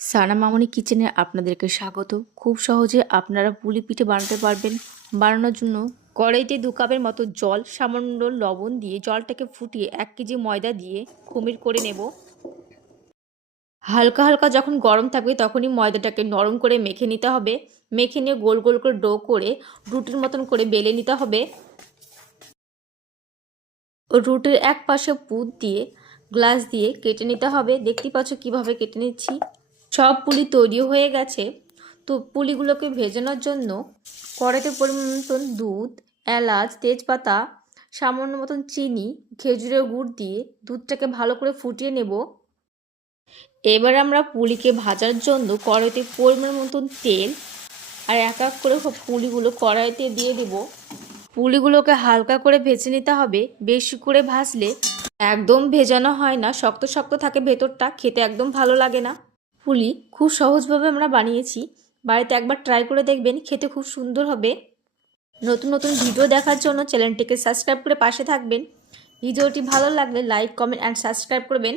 সানা মামনি কিচেনে আপনাদেরকে স্বাগত। খুব সহজে আপনারা পুলি পিঠে বানাতে পারবেন। বানানোর জন্য কড়াইতে 2 কাপের মতো জল, সামান্য লবণ দিয়ে জলটাকে ফুটিয়ে 1 কেজি ময়দা দিয়ে খমির করে নেব। হালকা হালকা যখন গরম থাকবে তখনই ময়দাটাকে নরম করে মেখে নিতে হবে। মেখে নিয়ে গোল গোল করে ডো করে রুটির মতন করে বেলে নিতে হবে। রুটির এক পাশে পুর দিয়ে গ্লাস দিয়ে কেটে নিতে হবে। দেখতেই পাচ্ছ কীভাবে কেটে নিচ্ছি। সব পুলি তৈরি হয়ে গেছে। তো পুলিগুলোকে ভেজানোর জন্য কড়াইতে পরিমাণ মতন দুধ, এলাচ, তেজপাতা, সামান্য মতন চিনি, খেজুরের গুড় দিয়ে দুধটাকে ভালো করে ফুটিয়ে নেব। এবার আমরা পুলিকে ভাজার জন্য কড়াইতে পরিমাণ মতন তেল আর এক এক করে পুলিগুলো কড়াইতে দিয়ে দেব। পুলিগুলোকে হালকা করে ভেজে নিতে হবে। বেশি করে ভাজলে একদম ভেজানো হয় না, শক্ত শক্ত থাকে ভেতরটা, খেতে একদম ভালো লাগে না। পুলি খুব সহজভাবে আমরা বানিয়েছি। বাড়িতে একবার ট্রাই করে দেখবেন, খেতে খুব সুন্দর হবে। নতুন নতুন ভিডিও দেখার জন্য চ্যানেলটিকে সাবস্ক্রাইব করে পাশে থাকবেন। ভিডিওটি ভালো লাগলে লাইক, কমেন্ট অ্যান্ড সাবস্ক্রাইব করবেন।